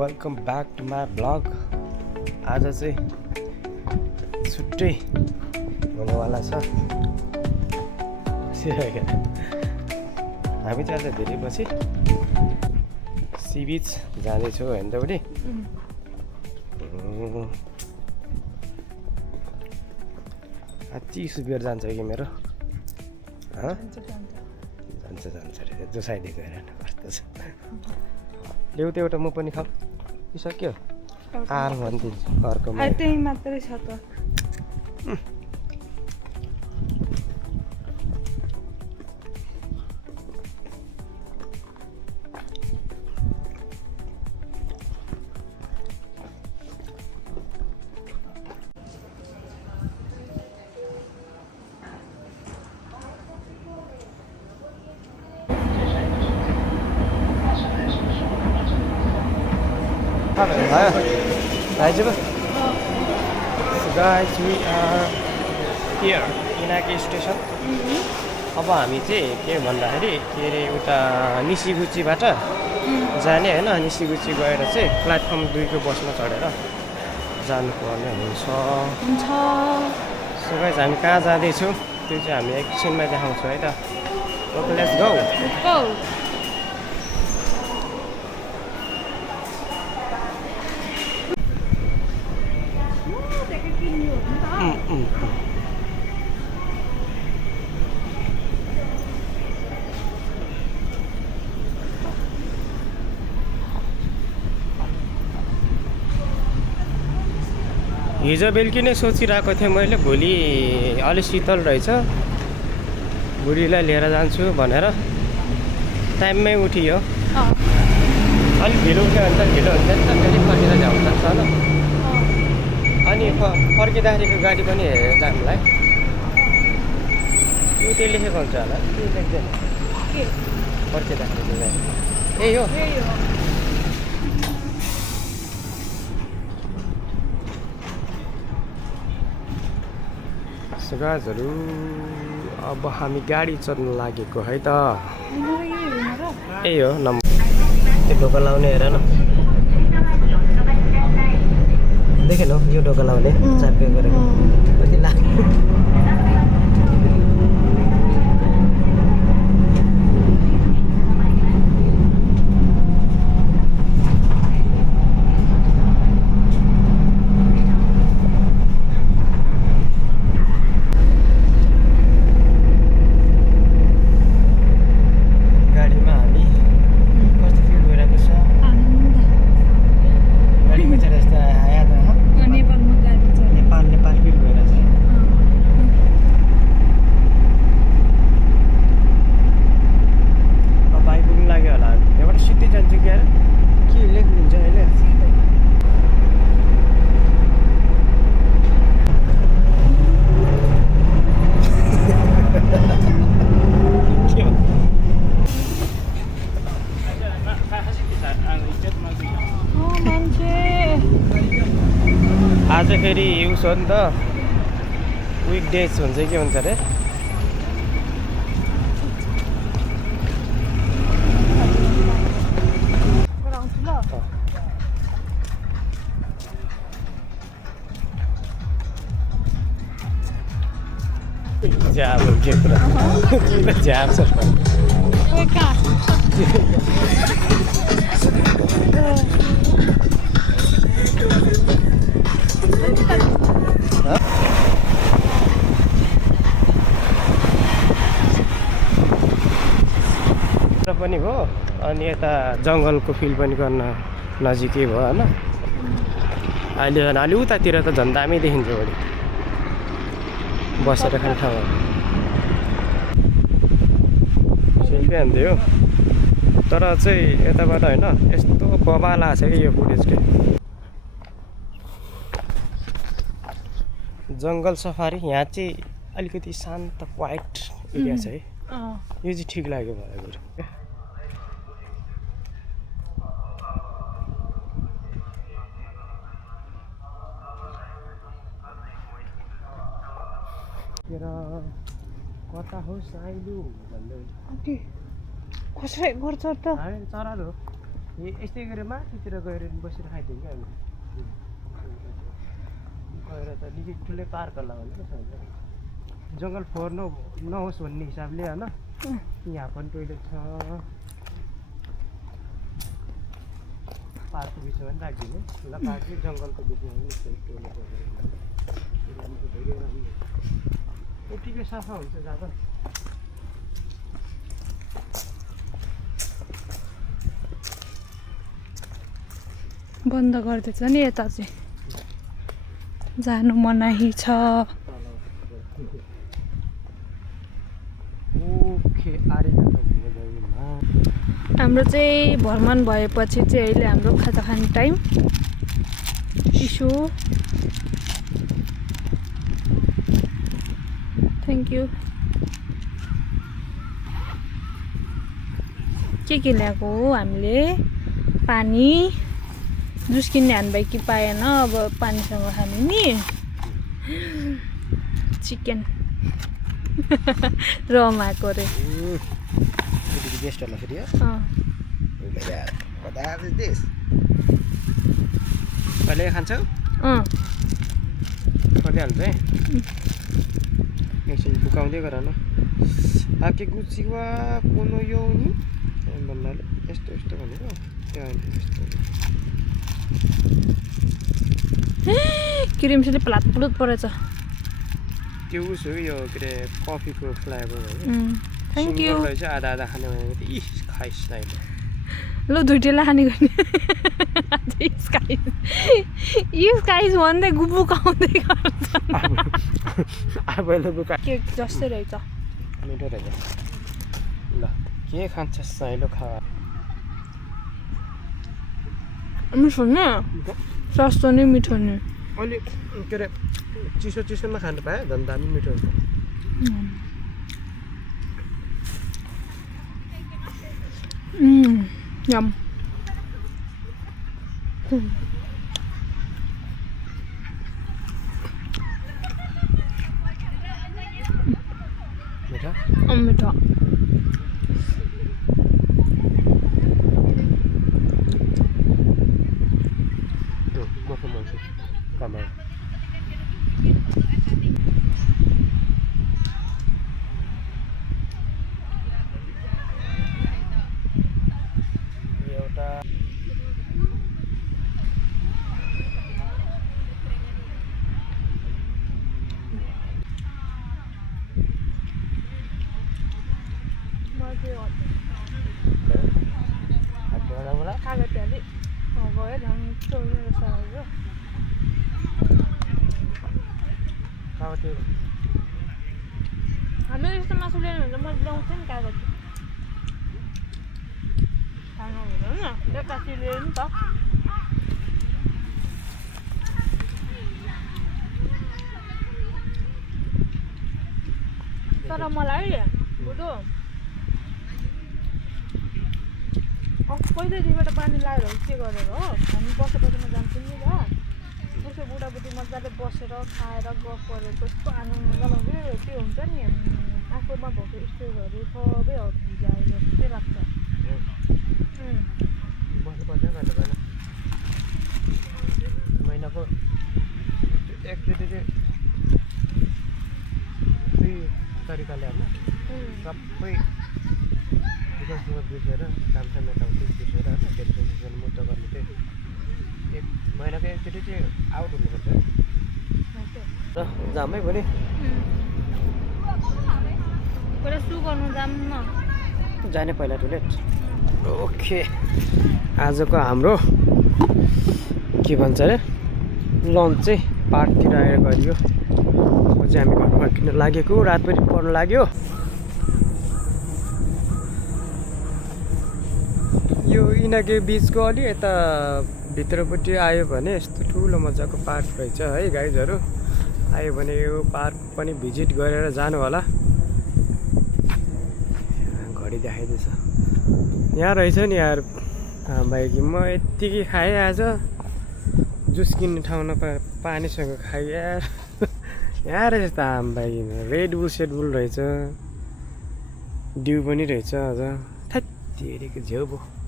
Welcome back to my blog. आज चाहिँ छुट्टै हुनेवाला छ। हामी चाहिँ आज धेरै पछि सी बिच जाँदैछौँ होइन त बुढी। चिसो बियर जान्छ कि मेरो जान्छ अरे जोसाइदिएको हेर कस्तो छ। ल्याउ त एउटा म पनि खाऊ कि सक्यो आर भनिदिन्छु अर्को त्यही मात्रै छ त। So guys, we are here Inaki station. अब हामी चाहिँ के भन्दाखेरि के अरे उता निसिगुचीबाट जाने होइन। निसिगुची गएर चाहिँ प्लेटफर्म 2 को बसमा चढेर जानुपर्ने हुन्छ। सो गाइस हामी कहाँ जाँदैछौँ त्यो चाहिँ हामी एकछिनमा देखाउँछौँ है त। Okay let's go. हिजो बेलुकी नै सोचिरहेको थिएँ मैले भोलि अलि शीतल रहेछ बुढीलाई लिएर जान्छु भनेर टाइममै उठियो। अलिक ढिलो उठ्यो भने त ढिलो हुन्छ नि त फेरि फर्केर झ्याउनु सक्छ ल। अनि फर्किँदाखेरिको गाडी पनि हेरेर जानुलाई त्यो लेखेको हुन्छ होला त्यो लेख्दैन फर्किँदाखेरिको गाडी यही हो। गाजहरू अब हामी गाडी चढ्न लागेको है त। यही हो नम्बर त्यो ढोका लाउने हेर न देखेन यो ढोका लाउने चाप्के गरेको कति लाग्यो। आज फेरि युज हो नि त विकडेज हुन्छ के हुन्छ अरे। जाब के कुरा जाब छ पनि भयो अनि यता जङ्गलको फिल पनि गर्न नजिकै भयो होइन। अहिले झन् अलि उतातिर त झन् दामी देखिन्छ बढी बसेर खाने ठाउँ सेल्फी हान्थ्यो हो। तर चाहिँ यताबाट होइन यस्तो बबाला छ कि यो फुटेज के जङ्गल सफारी। यहाँ चाहिँ अलिकति शान्त क्वाइट एरिया छ है। यो चाहिँ ठिक लाग्यो मलाई बरु। कता हो साइलु भन्दै कसरी गर्छ त चराहरू यस्तै गरेर माथितिर गएर बसेर खाइदिउँ क्या हामी गएर त निकै ठुलै पार्क होला भने त जङ्गल फोहोर नहोस् भन्ने हिसाबले होइन यहाँ पनि टोइलेट छ पार्कको बिचमा पनि राखिदिनु ल पार्ककै जङ्गलको बिचमा पनि टोइलेट यतिकै सफा हुन्छ जग्गा बन्द गर्दैछ नि यता चाहिँ जानु मनाही छ हाम्रो चाहिँ भ्रमण भएपछि चाहिँ अहिले हाम्रो खाजा खाने टाइम इस्यु थ्याङ्क यू के ल्याएको हो हामीले पानी जुस किन्ने हामीलाई कि पाएन अब पानीसँग खाने नि चिकन रमाएको अरे कहिले खान्छौ कहिले हाल्छ है एकछिन बुकाउँदै गर न आके गुचिवा कोनो यो नि भन्नाले यस्तो यस्तो भनेको त्यो यस्तो क्रिमले प्लाट प्लुट परेछ त्यो उस हो यो के अरे कफीको फ्लेभर हो थ्याङ्क यू रहेछ आधा आधा खाने भनेको त इस खाइस नाइ ल दुईटैलाई खाने गर्ने स्काइस भन्दै गुबुकाउँदै गर्छ केक जस्तै रहेछ मिठो रहेछ ल के खान्छ साइलो खा मिठो नि सस्तो नि मिठो नि अलि के अरे चिसो चिसोमा खानु पायो झन् दामी मिठो हुन्छ यम मिठो मिठो हामीले यस्तो मासु ल्याउनु भने म ल्याउँछु नि कागज खानु हुँदैन एक्कासी ल्यायो नि त तर मलाई बुझ्यो पहिल्यैदेखिबाट पानी लगाएर के गरेर हो हामी बसेपछि म जान्छु नि ल उसो बुढाबुढी मजाले बसेर खाएर गफ गरेको यस्तो आनन्द लगाउँदै त्यो हुन्छ नि आफूमा भएको स्ट्रेसहरू सबै हटिजायो जस्तै लाग्छ बस्नुपर्छ कहिले कहिले महिनाको एकचोटि चाहिँ त्यही तरिकाले होइन सबै दुःख बिर्सेर कामसाम यताउति बिर्सेर होइन टेन्सन मुक्त गर्ने चाहिँ एक महिनाको एकचोटि चाहिँ आउट हुनुपर्छ र जामै भने पहिला सु गर्नु जाऊँ न जाने पहिला टोइलेट ओके आजको हाम्रो के भन्छ अरे लन्च चाहिँ पार्कतिर आएर गरियो चाहिँ हामी घर फर्किन लागेको रात पनि पर्न लाग्यो यो इनाके बिचको अलि यता भित्रपट्टि आयो भने यस्तो ठुलो मजाको पार्क रहेछ है गाइजहरू आयो भने यो पार्क पनि भिजिट गरेर जानु होला घडी देखाइदिन्छ यहाँ रहेछ नि यार भाइ कि म यत्तिकै खाएँ आज जुस किन्ने ठाउँ पानीसँग खाएँ यार यहाँ रहेछ त आम भाइ रेड बुल सेड बुल रहेछ ड्यु पनि रहेछ अझ थेरिको झेउ भयो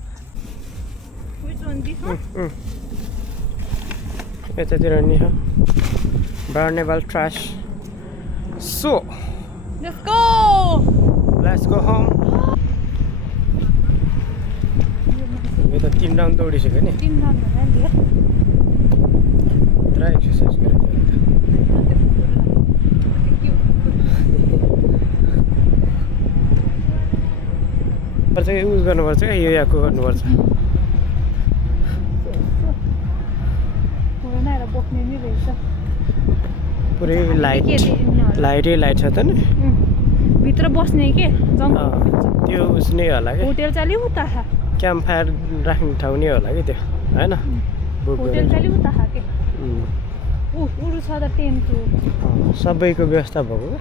Which one? This one? यतातिर नि हो बर्नेबल ट्रास सो Let's go! Let's go home यो त 3 राउन्ड दौडिसक्यो नि 3 राउन्ड भयो नि पुरा एक्सर्साइज गरेँ पर्छ कि युज गर्नुपर्छ क्या यो याको गर्नुपर्छ बोक्ने नि रहेछ पुरै लाइट लाइट छ त नि भित्र बस्ने के त्यो उस नै होला कि होटल चाल्यो उता क्याम्प फायर राख्ने ठाउँ नै होला कि त्यो होइन होटल चाल्यो उता के उरु छ त टेन्ट सबैको व्यवस्था भएको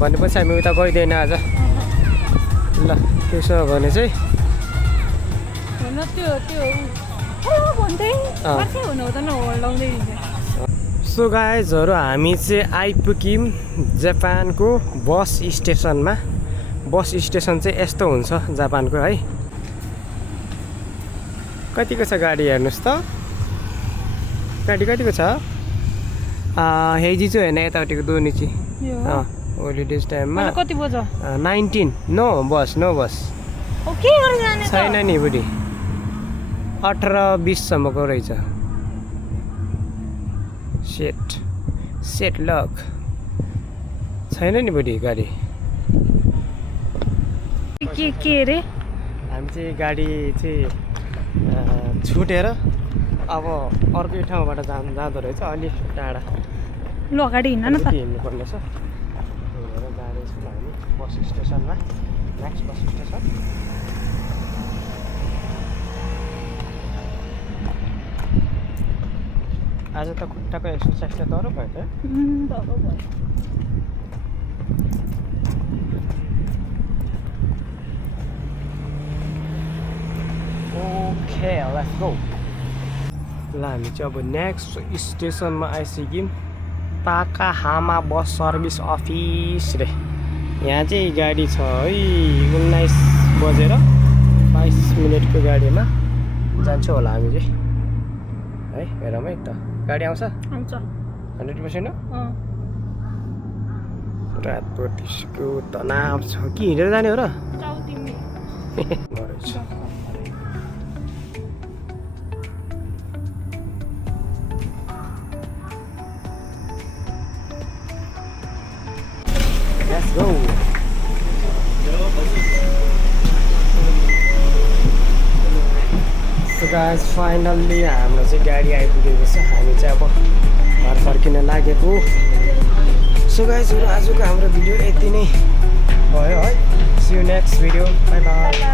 भनेपछि हामी उता गइँदैन आज ल त्यसो हो भने चाहिँ सो गाइजहरू हामी चाहिँ आइपुग्यौँ जापानको बस स्टेसनमा बस स्टेसन चाहिँ यस्तो हुन्छ जापानको है कतिको छ गाडी हेर्नुहोस् त गाडी कतिको छ हेजी चाहिँ होइन यतापट्टिको दोनिची होलिडेज टाइममा कति बज्यो 19 नो बस छैन नि बुढी 18-20 सम्मको रहेछ सेट लक छैन नि बुढी गाडी के रे हामी चाहिँ गाडी चाहिँ छुटेर अब अर्कै ठाउँबाट जाँदो रहेछ अलिक टाढा ल अगाडि हिँड्न न त हिँड्नुपर्ने छ जाँदैछौँ हामी बस स्टेसनमा नेक्स्ट बस स्टेसन आज त खुट्टाको एक्सर्साइजले डह्रो भयो त ओके लेट्स गो ल हामी चाहिँ अब नेक्स्ट स्टेसनमा आइसक्यौँ ताकाहामा बस सर्भिस अफिस रे यहाँ चाहिँ गाडी छ है 19:22 गाडीमा जान्छौँ होला हामी चाहिँ है हेरौँ है त गाडी आउँछ 100% रातको डिस्को तनाव छ कि हिँडेर जाने हो र Let's go. So guys, finally हाम्रो चाहिँ गाडी आइपुगेको छ हामी चाहिँ अब घर फर्किन लागेको सो गाइजहरू आजको हाम्रो भिडियो यति नै भयो है see you next video bye by